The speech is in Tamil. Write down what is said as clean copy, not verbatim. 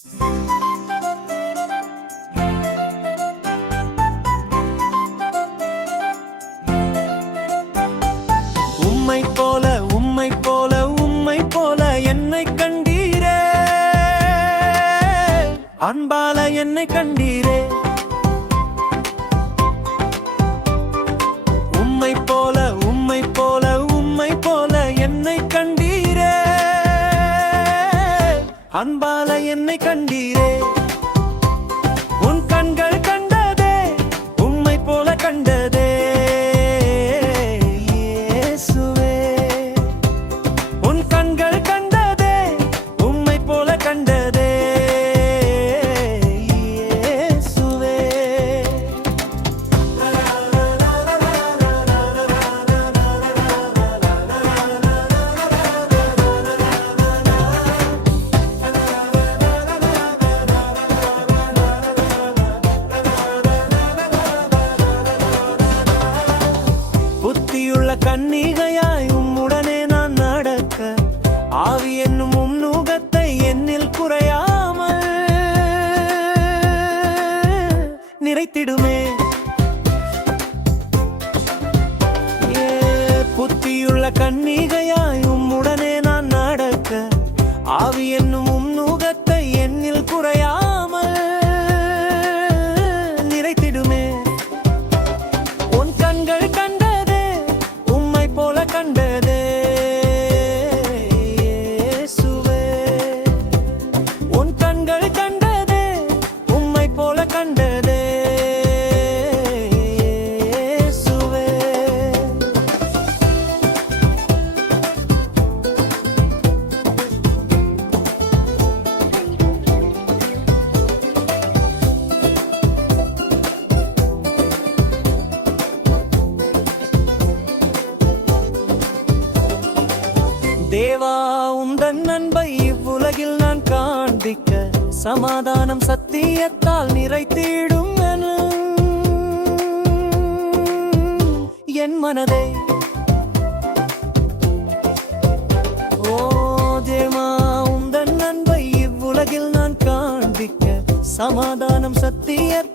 உம்மை போல உம்மை போல உம்மை போல என்னை கண்டீரே, அன்பால என்னை கண்டீரே. உம்மை போல உம்மை போல உம்மை போல என்னை கண்டீரே, அன்பால என்னை கண்டீரே. உன் கண்கள் கண்டதே உம்மை போல கண்டதே இயேசுவே. உன் கண்கள் கண்டதே உம்மை போல கண்டதே இயேசுவே. புத்தியுள்ள கன்னிகையாய் உம்முடனே நான் நடக்க, ஆவி என்னும் உம் நுகத்தை என்னில் குறையாமல் நிறைத்திடுமே. புத்தியுள்ள கன்னிகையாய் உம்முடனே நான் நடக்க, ஆவி என்னும் உம் நுகத்தை என்னில் குறையாமல் நிறைத்திடுமே. உன் கண்கள் கண்டதே உம்மை போல கண்டதே இயேசுவே. உன் கண்கள் கண்டதே உம்மை போல கண்டதே இயேசுவே. தேவா உந்தன் அன்பை இவ்வுலகில் நான் காண்பிக்க, சமாதானம் சத்தியத்தால் நிறைத்திடும் என் மனதை. ஓ தேவா உந்தன் அன்பை இவ்வுலகில் நான் காண்பிக்க, சமாதானம் சத்தியத்தால்